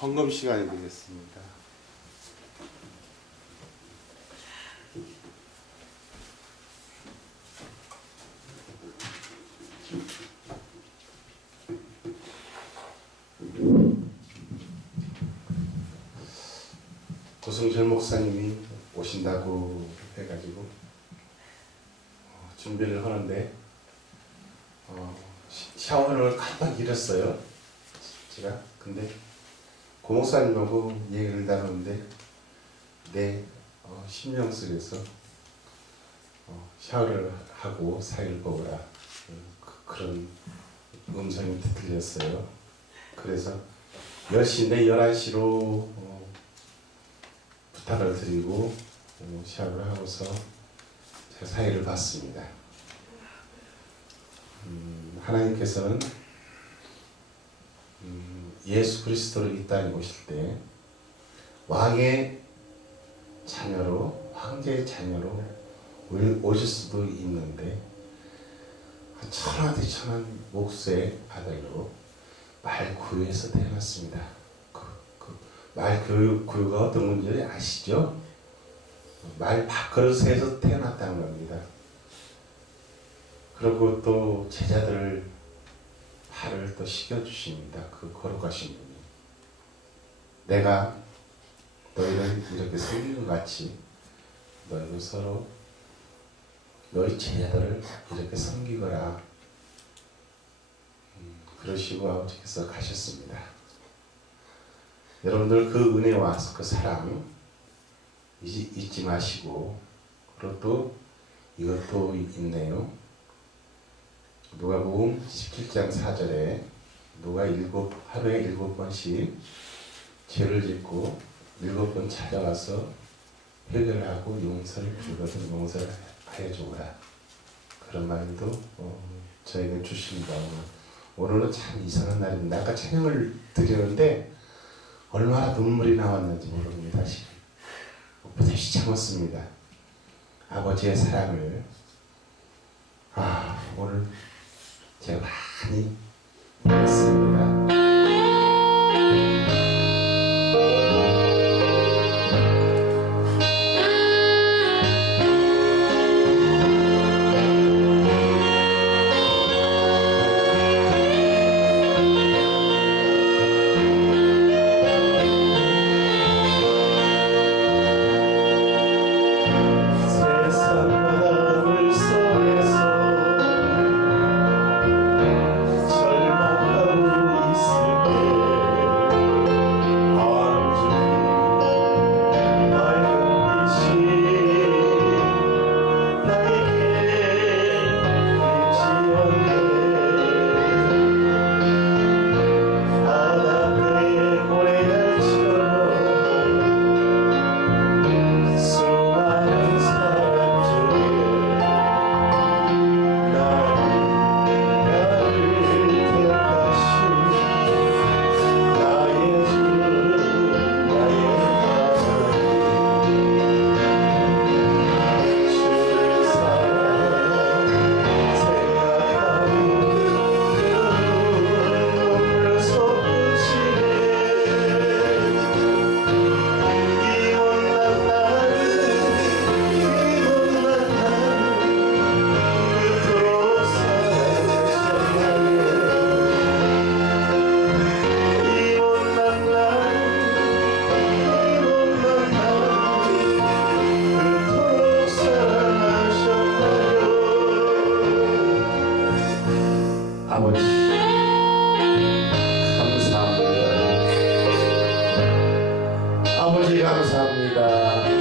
헌금 시간이 되겠습니다. 고승철 목사님이 오신다고 해가지고 어, 준비를 하는데 어, 시- 샤워를 깜빡 잃었어요. 제가 근데 고 목사님하고 얘기를 나누는데 내 어, 심령 속에서 어, 샤워를 하고 사일 보거라 어, 그, 그런 음성이 들렸어요. 그래서 10시인데 11시로 어, 부탁을 드리고 어, 샤워를 하고서 제가 사회를 봤습니다. 음, 하나님께서는 음, 예수 그리스도를 이 땅에 오실 때 왕의 자녀로 황제의 자녀로 올- 오실 수도 있는데 천하대천한 목수의 아들로 말구유에서 태어났습니다. 그, 그 말구유 구유가 어떤 건지 아시죠? 말 밥그릇에서 태어났다는 겁니다. 그리고 또 제자들을 발을 또 씻겨주십니다. 그 거룩하신 분이. 내가 너희를 이렇게 섬기는 것 같이 너희도 서로 너희 제자들을 이렇게 섬기거라. 음, 그러시고 아버지께서 가셨습니다. 여러분들 그 은혜와 그 사랑 잊지 마시고 그리고 또 이것도 있네요. 누가복음 17장 4절에 누가 일곱 하루에 일곱 번씩 죄를 짓고 일곱 번 찾아와서 해결하고 용서를 주거든 용서를 하여 주거라. 그런 말도 어, 저에게 주십니다. 오늘. 오늘은 참 이상한 날입니다. 아까 찬양을 드리는데 얼마나 눈물이 나왔는지 모릅니다. 지금 못다시 참았습니다. 아버지의 사랑을. 아 오늘 제가 많이 받았습니다. 아버지 감사합니다.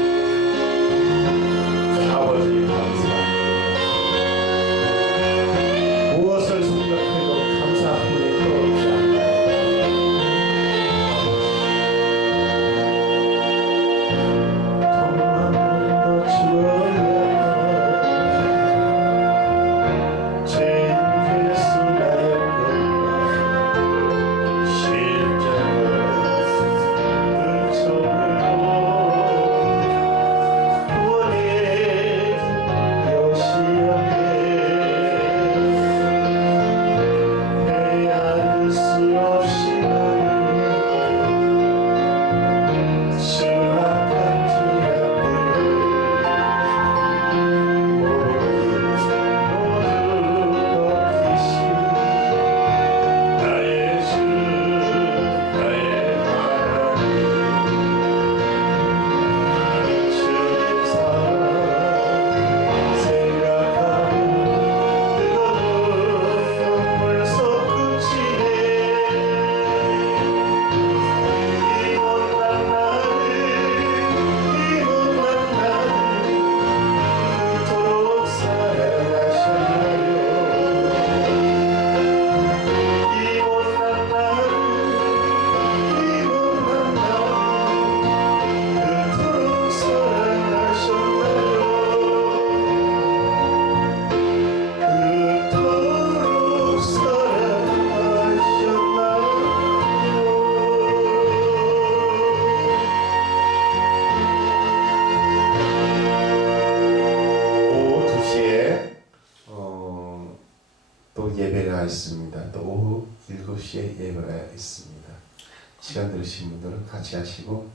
하시고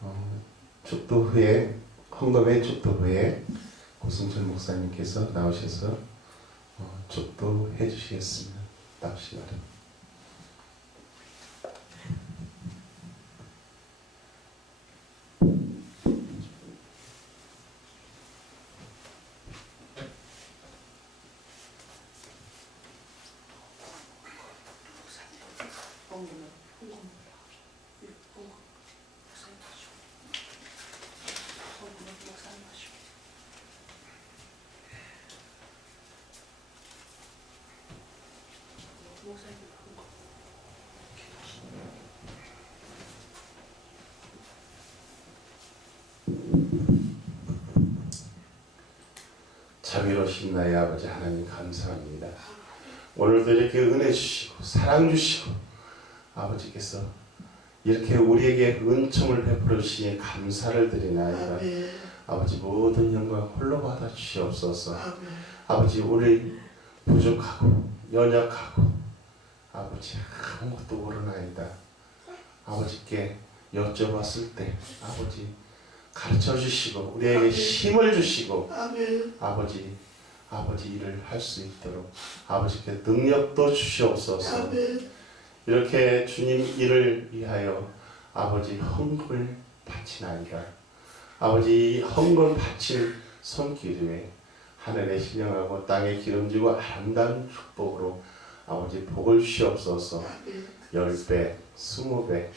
어, 축도 후에 헌금의 축도 후에 고승철 목사님께서 나오셔서 어, 축도 해주시겠습니다. 답시 바랍니다. 홍금은 홍금입니다. 홍금 목사님 하시고 홍금은 목사님 하시고 목사님 홍금 기도하시고 자비로우신 나의 아버지 하나님 감사합니다. 오늘도 이렇게 은혜 주시고 사랑 주시고 아버지께서 이렇게 우리에게 은총을 베풀어 주시니 감사를 드리나이다. 아멘 아버지 모든 영광 홀로 받아 주시옵소서. 아멘 아버지 우리 부족하고 연약하고 아버지 아무것도 모르나이다. 아버지께 여쭤봤을 때 아버지 가르쳐 주시고 우리에게 힘을 주시고 아멘 아버지 아버지 일을 할 수 있도록 아버지께 능력도 주시옵소서. 아멘 이렇게 주님 일을 위하여 아버지 헌금을 바치나이다. 아버지 이 헌금 바칠 손길 위에 하늘에 신령하고 땅에 기름지고 아름다운 축복으로 아버지 복을 주시옵소서. 아멘 열 배, 스무 배,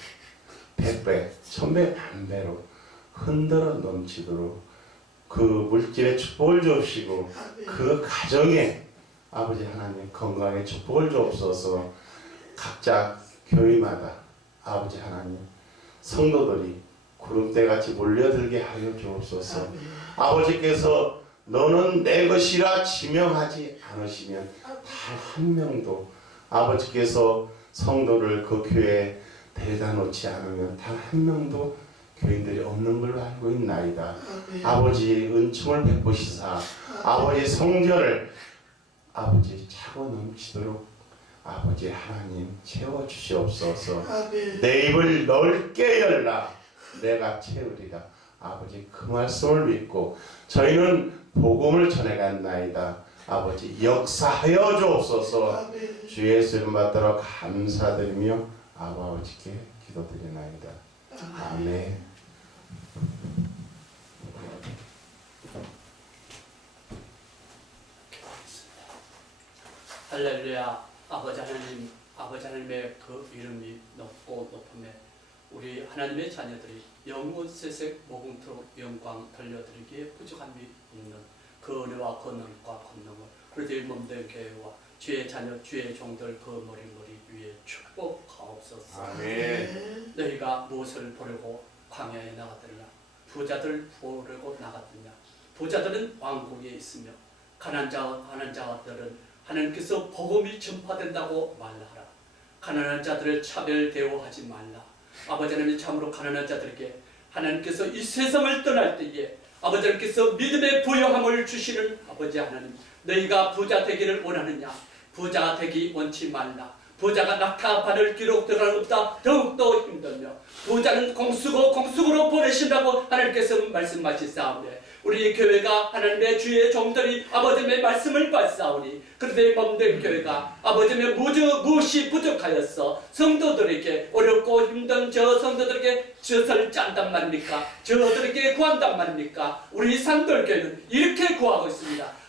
백 배, 천배, 만배로 흔들어 넘치도록 그 물질의 축복을 주시고 아멘 그 가정에 아버지 하나님 건강에 축복을 주옵소서. 각자 교회마다 아버지 하나님 성도들이 구름대 같이 몰려들게 하여 주옵소서. 아버지께서 너는 내 것이라 지명하지 않으시면 단 한 명도 아버지께서 성도를 그 교회에 데려다 놓지 않으면 단 한 명도 교인들이 없는 걸로 알고 있나이다. 아멘 아버지 은총을 베푸시사 아버지 성전을 아버지 차고 넘치도록 아버지 하나님 채워 주시옵소서. 아멘 내 입을 넓게 열라 내가 채우리라. 아버지 그 말씀을 믿고 저희는 복음을 전해갔나이다. 아버지 역사하여 주옵소서. 아멘 주 예수 이름 받들어 감사드리며 아버지께 기도드리나이다. 아멘. 할렐루야 아버지 하나님 아버지 하나님의 그 이름이 높고 높음에 우리 하나님의 자녀들이 영원 세색 모금토록 영광 돌려드리기에 부족함이 없는 그 은혜와 권능과 권능을 그리고 몸된 교회와 주의 자녀 주의 종들 그 머리머리 위에 축복하옵소서. 아멘. 너희가 무엇을 보려고 광야에 나갔느냐? 부자들 보려고 나갔느냐? 부자들은 왕국에 있으며 가난 자 가난 자들은 하나님께서 복음이 전파된다고 말하라. 가난한 자들을 차별 대우하지 말라. 아버지 하나님 참으로 가난한 자들에게 하나님께서 이 세상을 떠날 때에 아버지 하나님께서 믿음의 부여함을 주시는 아버지 하나님 너희가 부자 되기를 원하느냐? 부자 되기 원치 말라. 부자가 낙타 바늘 기록 들어가는 것보다. 더욱더 힘들며 부자는 공수고 공수고로 보내신다고 하나님께서 말씀하시사오니 우리 교회가 하나님의 주의 종들이 아버지의 말씀을 받사오니 그런데 몸된 교회가 아버지의 무주, 무엇이 부족하였어 성도들에게 어렵고 힘든 저 성도들에게 젖을 짠단 말입니까? 저들에게 구한단 말입니까? 우리 산돌교회는 이렇게 구하고 있습니다. 아,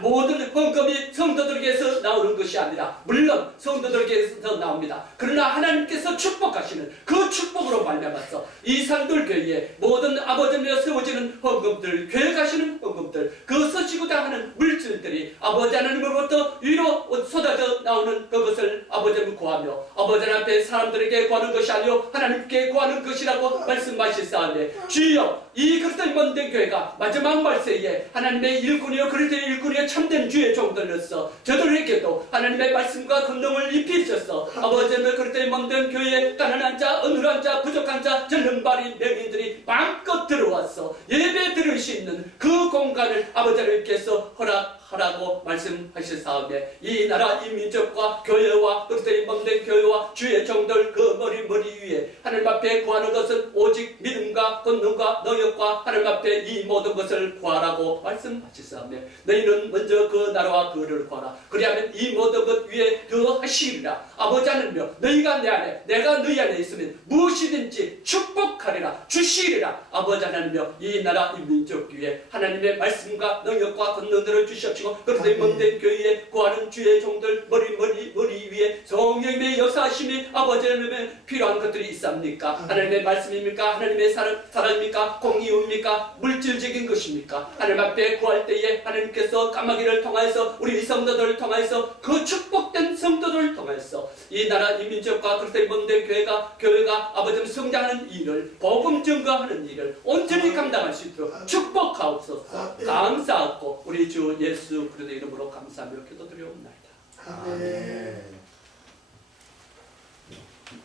모든 헌금이 성도들에게서 나오는 것이 아니라 물론 성도들에게서 나옵니다. 그러나 하나님께서 축복하시는 그 축복으로 말미암아서 이 산돌교회에 모든 아버지며 세워지는 헌금들, 교회 가시는 헌금들, 그 쓰시고자 하는 물질들이 아버지 하나님으로부터 위로 쏟아져 나오는 그것을 아버지를 구하며 아버지 앞에 사람들에게 구하는 것이 아니요 하나님께 구하는 것이라고 말씀하시사오니 주여 이 그리스도의 먼된 교회가 마지막 말세에 하나님의 일꾼이요 그리스도의 일꾼 이요 참된 주의 종들로서 저들에게도 하나님의 말씀과 권능을 입히셔서 아버지의 그리스도의 먼된 교회에 가난한 자, 어눌한 자, 부족한 자, 절름발이 명인들이 마음껏 들어와서 예배 드릴 수 있는 그 공간 평강을 아버지 하나님께서 허락 하라고 말씀하셨사오매 이 나라 이 민족과 교회와 그리스도의 몸된 교회와 주의 종들 그 머리 머리 위에 하나님 앞에 구하는 것은 오직 믿음과 권능과 능력과 하나님 앞에 이 모든 것을 구하라고 말씀하셨사오매 너희는 먼저 그 나라와 그를 구하라. 그리하면 이 모든 것 위에 더하시리라. 아버지 하나님여 너희가 내 안에 내가 너희 안에 있으면 무엇이든지 축복하리라. 주시리라. 아버지 하나님여 이 나라 이 민족 위에 하나님의 말씀과 능력과 권능들을 주시옵 시고 그리스도의 몸된 교회에 구하는 주의 종들 머리 머리 머리 위에 성령님의 역사하심이 아버지 하나님의 필요한 것들이 있습니까? 하나님의 말씀입니까? 하나님의 사랑, 사랑입니까? 공의입니까? 물질적인 것입니까? 하나님 앞에 구할 때에 하나님께서 까마귀를 통하여서 우리 성도들을 통하여서 그 축복된 성도들을 통하여서 이 나라 이 민족과 그리스도의 몸된 교회가 교회가 아버지 성장하는 일을 복음 증거하는 일을 온전히 감당할 수 있도록 축복하옵소서. 감사하고 우리 주 예수 그리스도의 이름으로 감사하며 기도드리옵나이다 아멘.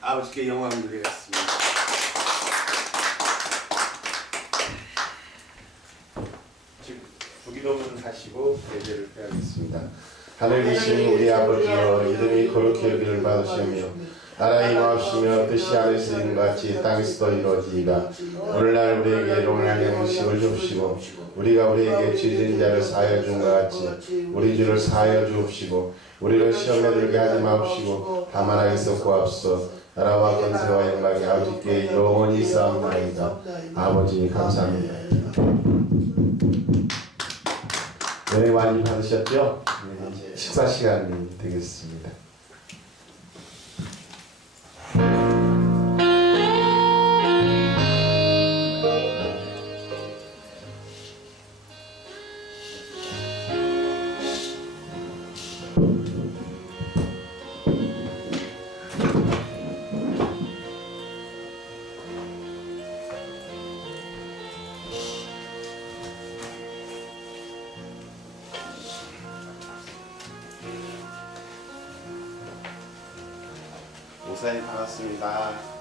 아버지께 영광 드리겠습니다. 지금 부기도문 하시고 예배를 해야겠습니다. 하늘이신 우리 아버지여 이름이 거룩히 여기를 받으시며 나라의 임하옵시며 뜻이 이룬 것 같이 땅에서도 이루어지이다. 오늘날 우리에게 일용할 양식을 주옵시고 우리가 우리에게 죄진 자를 사하여 준것 같이 우리 죄를 사하여 주옵시고 우리를 시험에 들게 하지 마옵시고 다만 하에서 구하옵소서 나라와 권세와 영광이 아버지께 영원히 싸움나이다 아버지 감사합니다 은혜 많이 받으셨죠? 네, 이제 식사 시간이 되겠습니다 목사님 반갑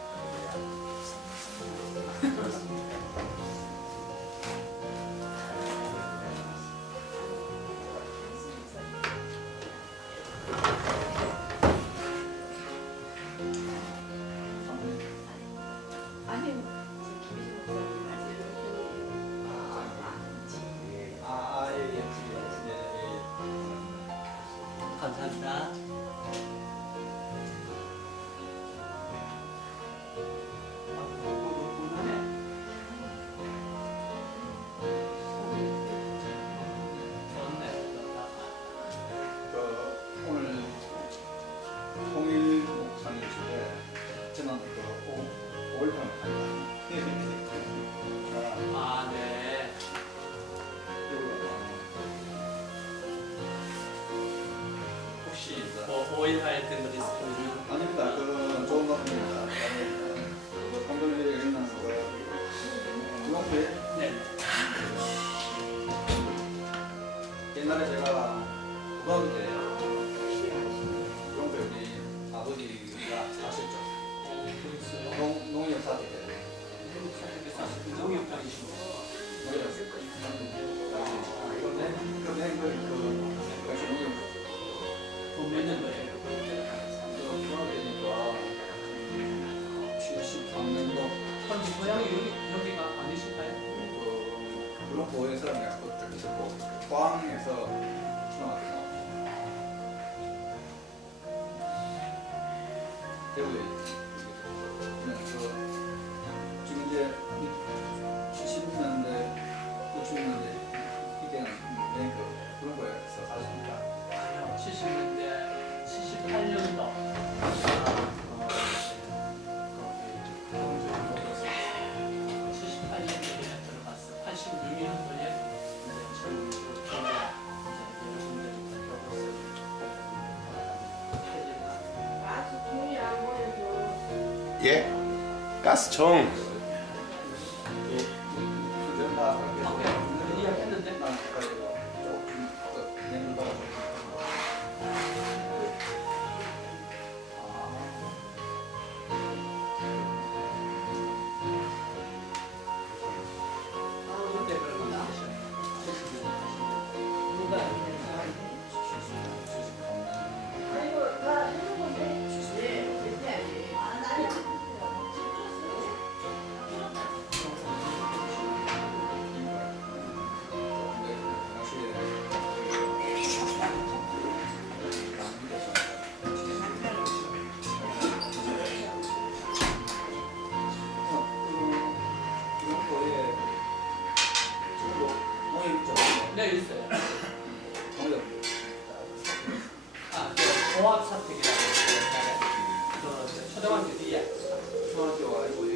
그 그런 보에서 내가 그쪽 있었고 포항에서 나왔고. 대구에 예? 가스총 정확 선택이라고 생각해 요. 초등학교 2학 년, 중학교 5학 년.